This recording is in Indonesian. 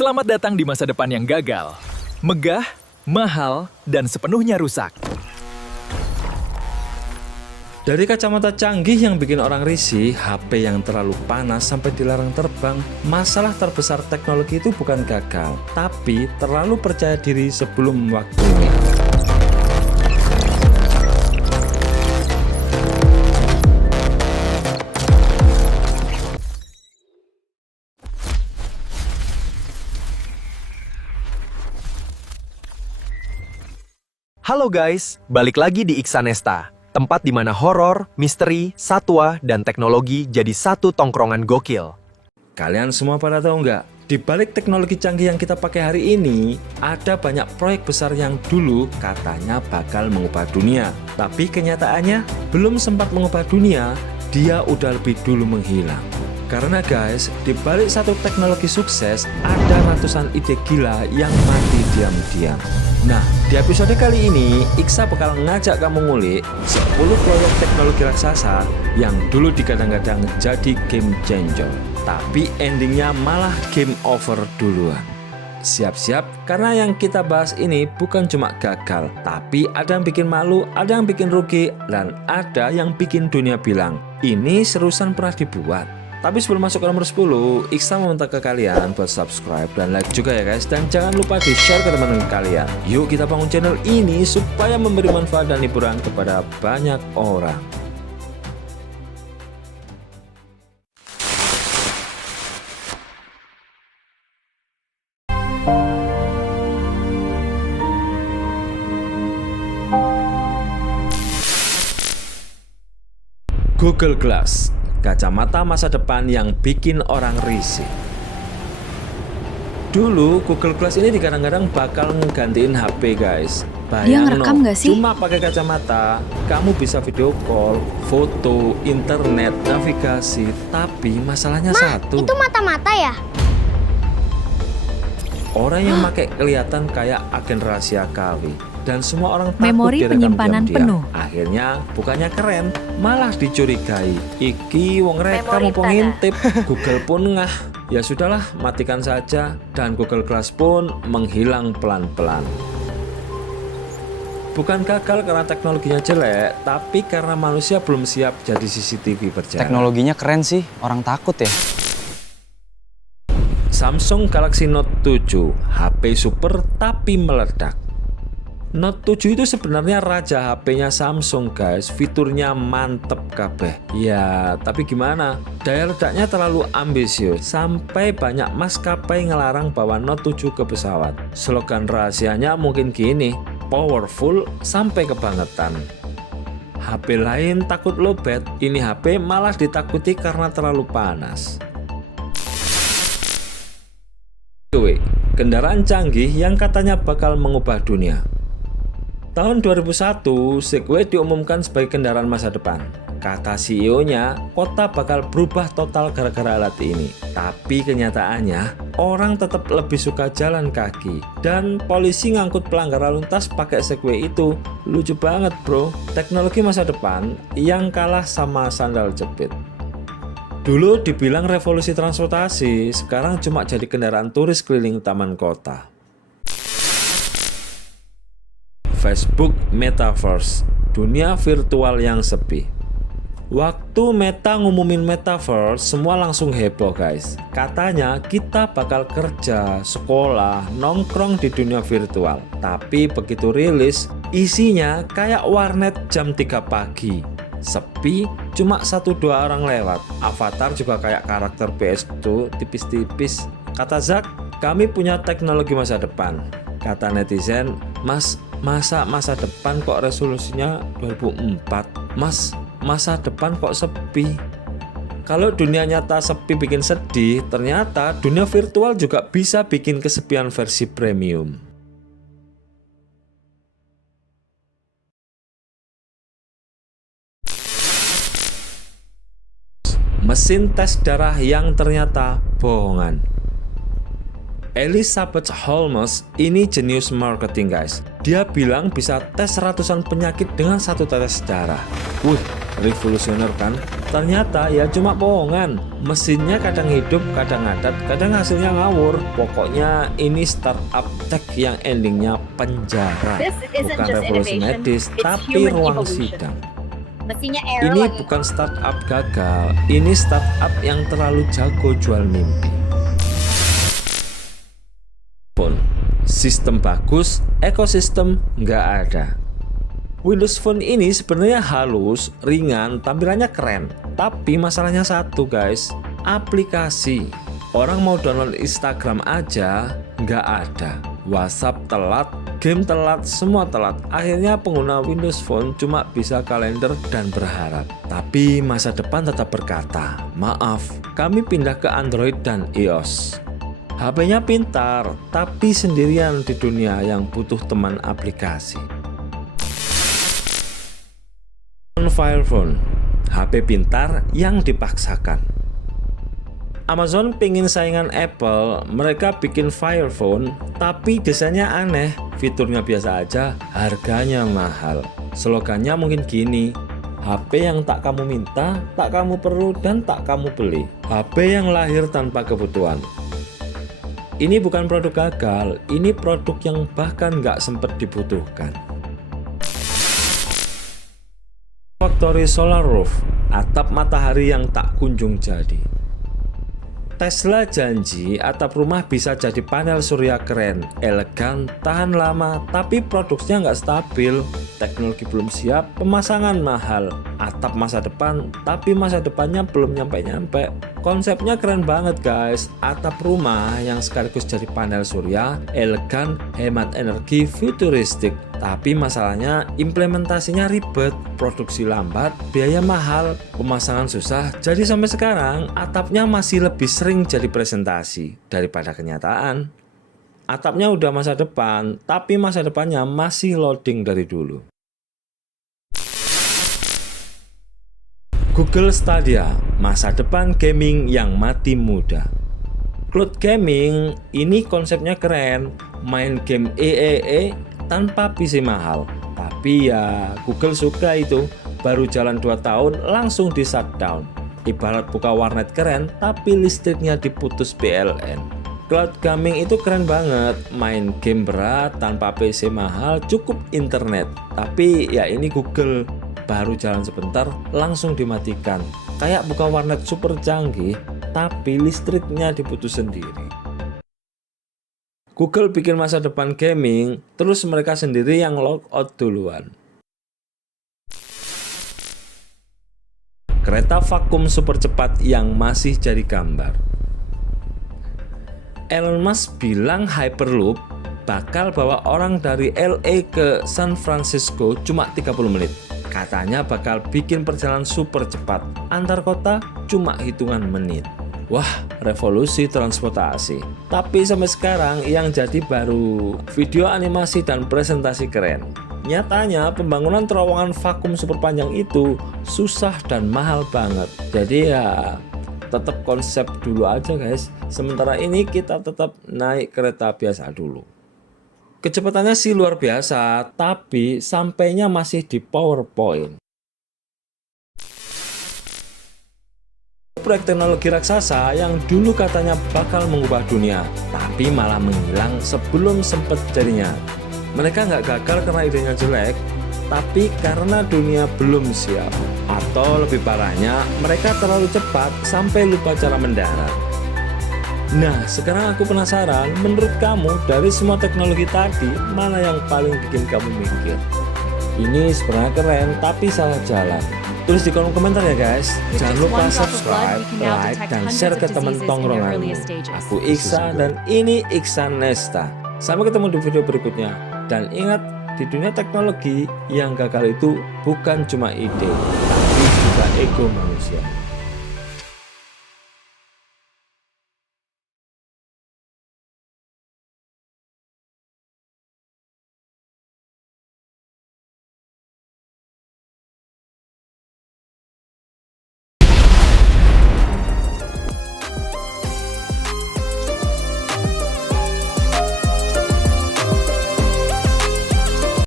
Selamat datang di masa depan yang gagal, megah, mahal, dan sepenuhnya rusak. Dari kacamata canggih yang bikin orang risih, HP yang terlalu panas sampai dilarang terbang, masalah terbesar teknologi itu bukan gagal, tapi terlalu percaya diri sebelum waktunya. Halo guys, balik lagi di Iksanesta, tempat di mana horor, misteri, satwa, dan teknologi jadi satu tongkrongan gokil. Kalian semua pada tahu nggak? Di balik teknologi canggih yang kita pakai hari ini, ada banyak proyek besar yang dulu katanya bakal mengubah dunia. Tapi kenyataannya, belum sempat mengubah dunia, dia udah lebih dulu menghilang. Karena guys, di balik satu teknologi sukses, ada ratusan ide gila yang mati diam-diam. Nah, di episode kali ini, Iksa bakal ngajak kamu ngulik 10 proyek teknologi raksasa yang dulu digadang-gadang jadi game changer. Tapi endingnya malah game over duluan. Siap-siap, karena yang kita bahas ini bukan cuma gagal, tapi ada yang bikin malu, ada yang bikin rugi, dan ada yang bikin dunia bilang, ini seriusan pernah dibuat. Tapi sebelum masuk ke nomor 10, Iksa meminta ke kalian buat subscribe dan like juga ya guys. Dan jangan lupa di-share ke teman-teman kalian. Yuk kita bangun channel ini supaya memberi manfaat dan hiburan kepada banyak orang. Google Glass, kacamata masa depan yang bikin orang risih. Dulu Google Glass ini kadang-kadang bakal ngegantiin HP guys. Dia ngerekam nggak sih? Cuma pakai kacamata, kamu bisa video call, foto, internet, navigasi. Tapi masalahnya satu. Itu mata-mata ya? Orang yang pakai kelihatan kayak agen rahasia KW. Dan semua orang takut Memori direkam penyimpanan diam-diam. penuh. Akhirnya bukannya keren, malah dicurigai. Iki wong rekam apa ngintip. Google pun ngah. Ya sudahlah, matikan saja. Dan Google Glass pun menghilang pelan-pelan. Bukan gagal karena teknologinya jelek, tapi karena manusia belum siap jadi CCTV berjalan. Teknologinya keren sih, orang takut ya. Samsung Galaxy Note 7, HP super tapi meledak. Note 7 itu sebenarnya raja HP-nya Samsung guys, fiturnya mantep kabeh. Ya, tapi gimana? Daya ledaknya terlalu ambisius, sampai banyak maskapai ngelarang bawa Note 7 ke pesawat. Slogan rahasianya mungkin gini, powerful sampai kebangetan. HP lain takut lowbat, ini HP malah ditakuti karena terlalu panas. Kendaraan canggih yang katanya bakal mengubah dunia. Tahun 2001, Segway diumumkan sebagai kendaraan masa depan. Kata CEO-nya, kota bakal berubah total gara-gara alat ini. Tapi kenyataannya, orang tetap lebih suka jalan kaki. Dan polisi ngangkut pelanggar lalu lintas pakai Segway itu. Lucu banget bro, teknologi masa depan yang kalah sama sandal jepit. Dulu dibilang revolusi transportasi, sekarang cuma jadi kendaraan turis keliling taman kota. Facebook Metaverse, dunia virtual yang sepi. Waktu Meta ngumumin Metaverse, semua langsung heboh guys. Katanya kita bakal kerja, sekolah, nongkrong di dunia virtual. Tapi begitu rilis, isinya kayak warnet jam 3 pagi. Sepi, cuma 1-2 orang lewat. Avatar juga kayak karakter PS2, tipis-tipis. Kata Zack, kami punya teknologi masa depan. Kata netizen, Mas, masa depan kok resolusinya 2004? Mas, masa depan kok sepi? Kalau dunia nyata sepi bikin sedih, ternyata dunia virtual juga bisa bikin kesepian versi premium. Mesin tes darah yang ternyata bohongan. Elizabeth Holmes ini jenius marketing guys. Dia bilang bisa tes ratusan penyakit dengan satu tetes darah. Revolusioner kan? Ternyata ya cuma bohongan. Mesinnya kadang hidup, kadang ngadat, kadang hasilnya ngawur. Pokoknya ini startup tech yang endingnya penjara. Bukan revolusi medis, tapi ruang sidang. Ini bukan startup gagal, ini startup yang terlalu jago jual mimpi. Sistem bagus, ekosistem nggak ada. Windows Phone ini sebenarnya halus, ringan, tampilannya keren. Tapi masalahnya satu guys, aplikasi. Orang mau download Instagram aja nggak ada. WhatsApp telat, game telat, semua telat. Akhirnya pengguna Windows Phone cuma bisa kalender dan berharap. Tapi masa depan tetap berkata, maaf, kami pindah ke Android dan iOS. HP-nya pintar, tapi sendirian di dunia yang butuh teman aplikasi. Fire Phone, HP pintar yang dipaksakan. Amazon pingin saingan Apple, mereka bikin Fire Phone, tapi desainnya aneh, fiturnya biasa aja, harganya mahal. Slogannya mungkin gini, HP yang tak kamu minta, tak kamu perlu, dan tak kamu beli. HP yang lahir tanpa kebutuhan. Ini bukan produk gagal, ini produk yang bahkan nggak sempat dibutuhkan. Factory Solar Roof, atap matahari yang tak kunjung jadi. Tesla janji atap rumah bisa jadi panel surya keren, elegan, tahan lama, tapi produksinya nggak stabil, teknologi belum siap, pemasangan mahal, atap masa depan, tapi masa depannya belum nyampe-nyampe. Konsepnya keren banget guys, atap rumah yang sekaligus jadi panel surya, elegan, hemat energi, futuristik. Tapi masalahnya implementasinya ribet, produksi lambat, biaya mahal, pemasangan susah. Jadi sampai sekarang atapnya masih lebih sering jadi presentasi daripada kenyataan. Atapnya udah masa depan, tapi masa depannya masih loading dari dulu. Google Stadia, masa depan gaming yang mati muda. Cloud gaming ini konsepnya keren, main game EEE tanpa PC mahal. Tapi ya Google suka itu, baru jalan 2 tahun langsung di shutdown. Ibarat buka warnet keren, tapi listriknya diputus PLN. Cloud gaming itu keren banget, main game berat tanpa PC mahal, cukup internet. Tapi ya ini Google, baru jalan sebentar langsung dimatikan. Kayak buka warnet super canggih, tapi listriknya diputus sendiri. Google bikin masa depan gaming, terus mereka sendiri yang logout duluan. Kereta vakum super cepat yang masih jadi gambar. Elon Musk bilang Hyperloop bakal bawa orang dari LA ke San Francisco cuma 30 menit. Katanya bakal bikin perjalanan super cepat, antar kota cuma hitungan menit. Wah, revolusi transportasi. Tapi sampai sekarang yang jadi baru video animasi dan presentasi keren. Nyatanya pembangunan terowongan vakum super panjang itu susah dan mahal banget. Jadi ya tetap konsep dulu aja guys. Sementara ini kita tetap naik kereta biasa dulu. Kecepatannya sih luar biasa, tapi sampainya masih di PowerPoint. Proyek teknologi raksasa yang dulu katanya bakal mengubah dunia, tapi malah menghilang sebelum sempat jadinya. Mereka nggak gagal karena idenya jelek, tapi karena dunia belum siap. Atau lebih parahnya, mereka terlalu cepat sampai lupa cara mendarat. Nah, sekarang aku penasaran, menurut kamu dari semua teknologi tadi, mana yang paling bikin kamu mikir? Ini sebenarnya keren, tapi salah jalan. Tulis di kolom komentar ya guys. Jangan lupa subscribe, like, dan share ke teman tongkronganmu. Aku Iksan dan ini Iksan Nesta. Sampai ketemu di video berikutnya. Dan ingat, di dunia teknologi yang gagal itu bukan cuma ide, tapi juga ego manusia.